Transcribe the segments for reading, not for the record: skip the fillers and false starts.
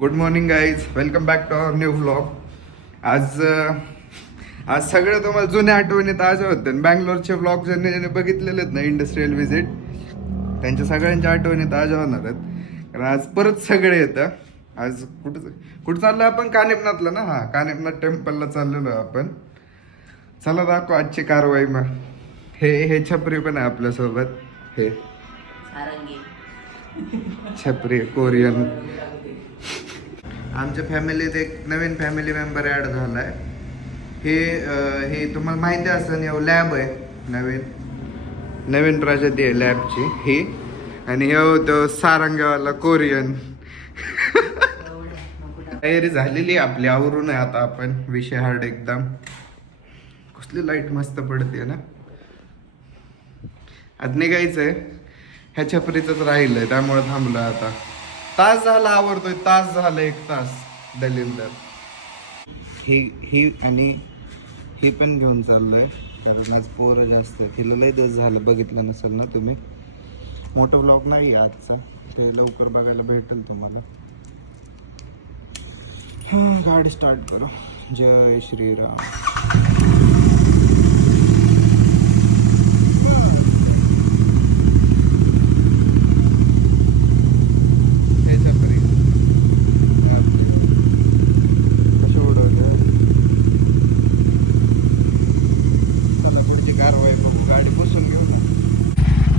Good morning guys, welcome back to our new vlog. आज आज सगळं तुम्हाला जुन्या आठवणी ताज्या होत्या. बँगलोरचे व्लॉग ज्यांनी बघितलेले आहेत ना, इंडस्ट्रियल व्हिजिट, त्यांच्या सगळ्यांच्या आठवणी ताज्या होणार आहेत. कारण आज परत सगळे येतं. आज कुठं चाललं आपण? कानिपनाथला ना. हा, कानिपनाथ टेम्पलला चाललेलो आपण. चला दाखव आजची कारवाई. मग हे छपरी पण आहे आपल्यासोबत. हे छपरी कोरियन. आमच्या फॅमिलीत एक नवीन फॅमिली मेंबर ॲड झालाय. हे तुम्हाला माहिती असेल, लॅब आहे. नवीन प्रजाती आहे लॅबची ही. आणि हे होतं सारंगवाला कोरियन. तयारी झालेली आपली, आवरून आहे आता आपण. विषय हार्ड एकदम. कसली लाईट मस्त पडते ना. आज निघायचंय. ह्या छपरीच राहिलंय त्यामुळे थांबलो आता. तास झाला आवरतोय, तास झाला, 1 तास. दलिंदर ही आणि ही पण घेऊन चाललोय कारण आज पोरं जास्त. तिला लय दिवस झालं बघितलं नसेल ना तुम्ही. मोठं ब्लॉग नाही आजचा, ते लवकर बघायला भेटेल तुम्हाला. गाडी स्टार्ट करू. जय श्रीराम.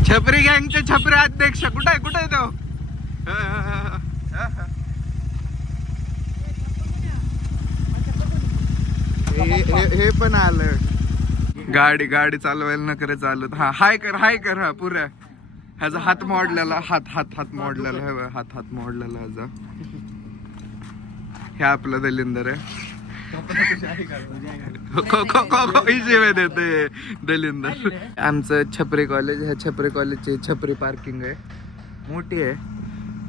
छपरी गँगचे छपरी अध्यक्ष कुठे आहे तो? हे पण आलं. गाडी चालवायला न करे चालत. हा, हाय कर. हा पुऱ्या ह्याचा हात मोडलेला. हात मोडलेला. हात मोडलेला ह्याचा. हे आपलं दलिंदर आहे. देते दलिंदर. आमचं छपरी कॉलेज. ह्या छपरी कॉलेजची छपरी पार्किंग आहे, मोठी आहे.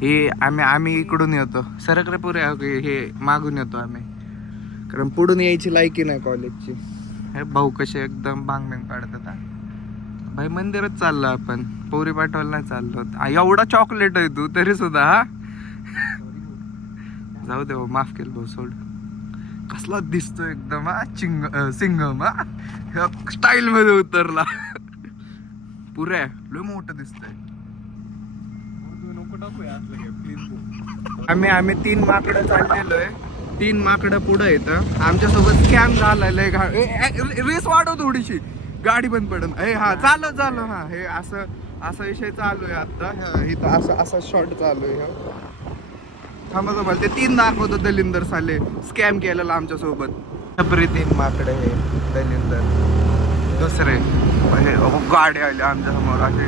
हे आम्ही इकडून येतो. सरकरे पुरे हे मागून येतो आम्ही, कारण पुढून यायची लायकी नाही कॉलेजची. हे भाऊ कसे एकदम बांग काढतात. भाई मंदिरच चाललो आपण, पोरी पाठवायला नाही चाललो. एवढा चॉकलेट आहे तू तरी सुद्धा. हा, जाऊ दे, माफ केलं भाऊ, सोड. कसला दिसतो एकदम. सिंगम. स्टाईल मध्ये उतरला. पुऱ्या लय मोठं दिसतंय. आम्ही 3 माकडं चाललेलोय. 3 माकडं पुढे येतं. आमच्यासोबत स्कॅम झालाय. रेस वाढव थोडीशी, गाडी बंद पडन. हा, चालू. हा, हे असं विषय चालू आहे आता. इथं असं शॉर्ट चालू आहे. थांबा तुम्हाला ते 3 दाखवतो. दलिंदर साले स्कॅम केलेला आमच्या सोबत. छपरी 3 माकडे. हे दलिंदर. दुसरे गाडी आली आमच्या समोर. असे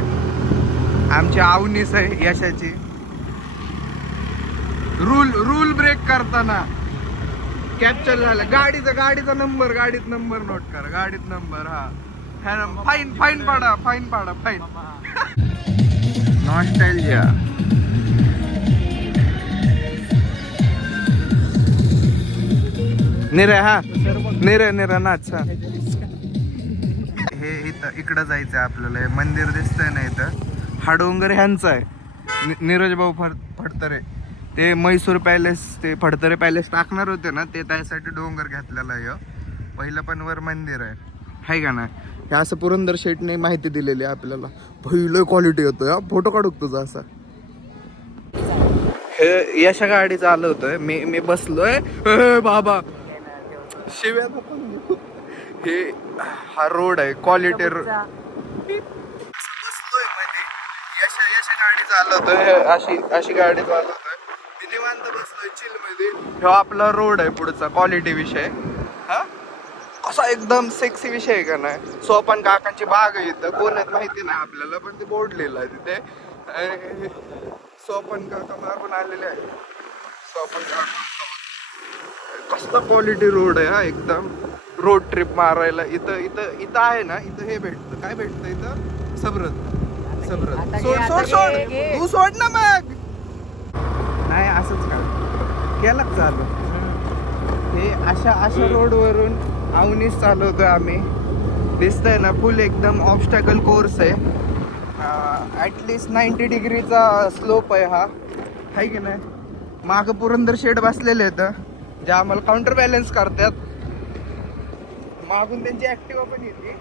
आमची आवनीस आहे यशाची. रूल ब्रेक करताना कॅप्चर झाला. गाडीचा नंबर, गाडीत नंबर नोट करा. गाडीत नंबर. हा, फाईन पाडा. नॉस्टॅल्जिया. निरे नाच. हे इकडं जायचंय आपल्याला. हे मंदिर दिसतंय ना इथं. हा डोंगर ह्यांचा आहे, नीरज भाऊ फडतरे. ते म्हैसूर पॅलेस, ते फडतरे पॅलेस टाकणार होते ना, ते त्यासाठी डोंगर घेतलेला आहे. पहिलं पण वर मंदिर आहे का ना. हे असं पुरंदर शेठने माहिती दिलेली आहे आपल्याला. पहिलं क्वालिटी येतोय. फोटो काढू तुझा असा. हे यशा गाडी चालवतोय. मी बसलोय. बाबा शिव्या. हे हा रोड आहे, क्वालिटी रोड. बसलोय मध्ये. यशा गाडी चालवतोय. अशी गाडी चालवतोय. मी निवांत बसलोय चिल मध्ये. हा आपला रोड आहे पुढचा, क्वालिटी विषय. हा, कसा एकदम सेक्सी विषय आहे का नाही. सोपान काकांची बाग आहे इथं. कोण आहेत माहिती नाही आपल्याला, पण ते बोर्ड लिहिलं आहे तिथे. सोपान काका मागून आलेले आहे. सोपान काका. कसला क्वालिटी रोड आहे. हा, एकदम रोड ट्रिप मारायला. इथं आहे ना. इथं हे भेटतं. काय भेटतं इथं? सबरत. सोड तू सोड ना. मग नाही असंच का केलं चालू. हे अशा रोडवरून आवनीस चालवतोय आम्ही. दिसतंय ना, फुल एकदम ऑब्स्टॅकल कोर्स आहे. ॲटलिस्ट 90 डिग्रीचा स्लोप आहे हा, आहे की नाही. माग पुरंदर शेड बसलेले आहेत जे आम्हाला काउंटर बॅलन्स करतात. मागून त्यांची ऍक्टिव्हा पण येते.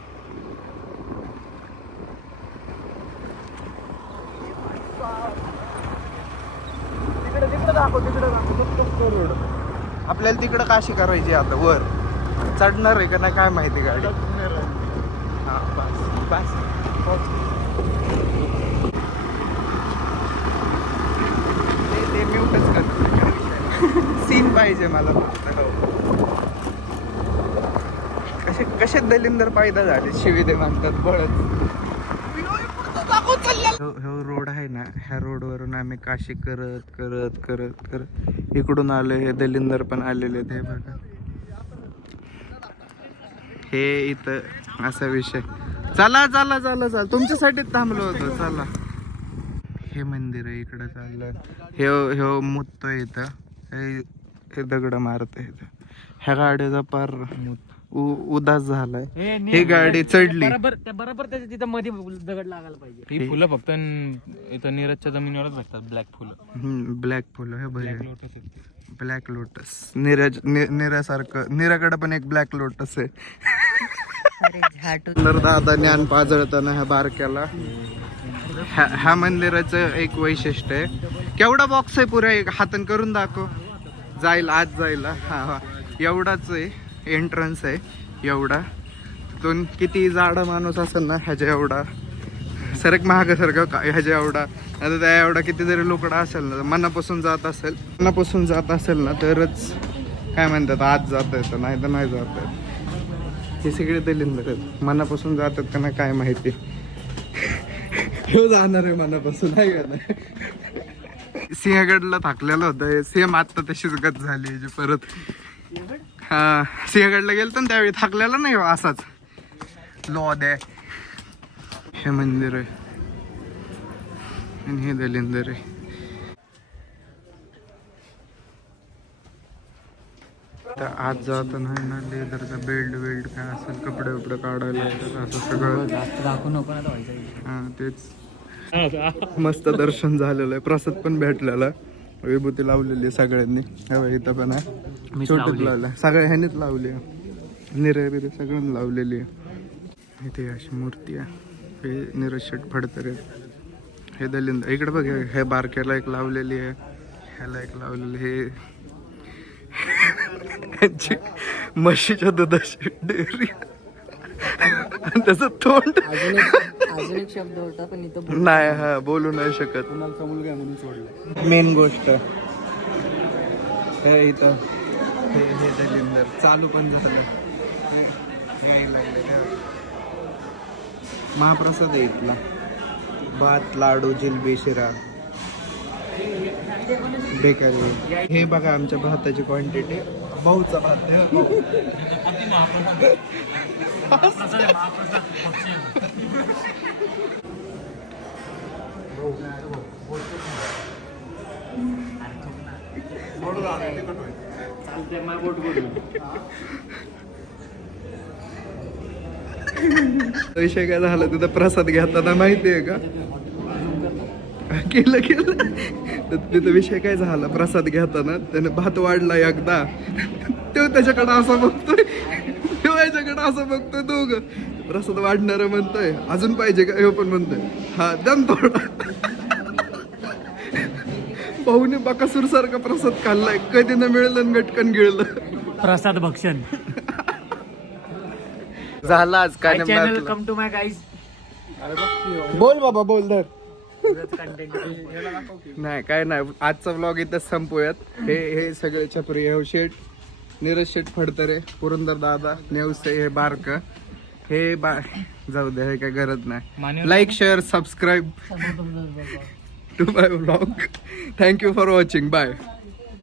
तिकडे दाखव रोड. आपल्याला तिकडं काशी करायची आता वर चढणार आहे का नाही काय माहिती गाडी. हा बस बस ते म्यूटच करतो सीन पाहिजे मला फक्त. कसे दलिंदर पायदा झाले शिवी ते म्हणतात बळच. रोड आहे ना, ह्या रोडवरून आम्ही काशी करत करत करत करत इकडून आलो. हे दलिंदर पण आलेले ते बघा. हे इथं असा विषय. चला चला चला चला तुमच्यासाठीच थांबलो होतो. चला हे मंदिर आहे इकडं चाललं. हे मुततोय इथं. हे दगड मारतोय इथं. ह्या गाडीचा पार उदास झालाय. ही गाडी चढली बरोबर त्याच्या तिथं मध्ये दगड लागायला पाहिजे. ही फुलं फक्त इथं नीरजच्या जमिनीवरच भेटतात. ब्लॅक फुलं. ब्लॅक फुलं हे बघ. Black lotus. नीरासारखं नीराकडे पण एक ब्लॅक लोटस आहे. तर दादा ज्ञान पाजळताना ह्या बारक्याला. ह्या मंदिराचं एक वैशिष्ट्य आहे. केवढा बॉक्स आहे पुरा एक हातन करून दाखव. जाईल आत जायला. हा एवढाच आहे. एंट्रन्स आहे एवढा. दोन किती जाडा माणूस असेल ना ह्याच्या एवढा सरक महाग सारखं ह्याच्या एवढा. आता त्या एवढा किती जरी लोकडा असेल ना मनापासून जात असेल ना तरच काय म्हणतात आत जात येतं नाही तर नाही जात येत. हे सगळे दलिंदर आहेत. मनापासून जातात का नाही काय माहिती. हे जाणार आहे मनापासून आहे का नाही. सिंहगडला थाकलेलं होतं. सेम आत्ता तशीच गत झाली परत. हा सिंहगडला गेलतो ना त्यावेळी थाकलेला नाही असाच लॉद आहे. हे मंदिर आहे आणि हे दलिंदर आहे. तर आज जाताना ना लेदरचा बेल्ट काय असेल कपडे वपडे काढायला असं सगळं दाखवू नको ना. हा तेच. मस्त दर्शन झालेलं आहे. प्रसाद पण भेटलेला. विभूती लावलेली सगळ्यांनी. इथं पण आहे छोटूच लावलं. सगळ्या ह्यानीच लावली. निरे बिरे सगळ्यांनी लावलेली आहे. इथे अशी मूर्ती आहे. हे नीरज शेट फडतरे. हे दलिंदर इकडे बघ. हे बारक्याला एक लावलेली आहे. ह्याला एक लावलेली. हे म्हशीच्या दुधाची डेअरी. त्याचं तोंड अजून एक शब्द होता पण इथं नाही. हा बोलू नाही शकत. मुलगा म्हणून सोडलं. मेन गोष्ट हे इथं हे दलिंदर चालू पण झालं. महाप्रसाद आहे इथला. भात लाडू जिलबी शिरा बेकारी. हे बघा आमच्या भाताची क्वांटिटी. भाऊचा भात विषय काय झाला तिथं प्रसाद घेताना माहितीये का. केलं तिथं विषय काय झाला. प्रसाद घेताना त्याने भात वाढला एकदा. तो त्याच्याकडे असं बघतोय. त्याच्याकडे असं बघतोय. दोघं प्रसाद वाढणार म्हणतोय अजून पाहिजे का. हे पण म्हणतोय हा दम थोडा. भाऊने बकासूर सारखा प्रसाद खाल्लाय. कधी न मिळलं गटकन गिळलं. प्रसाद भक्षण झाला आज काय channel come to my guys. बोल बाबा बोल धर. नाही काय नाही. आजचा व्लॉग इथंच संपूयात. हे सगळे छपरी. हे शेट नीरज शेट फडतरे, पुरंदर दादा नेवसे, हे बारक हे जाऊ दे. हे काय गरज नाही. Like share subscribe to my vlog. Thank you for watching. Bye.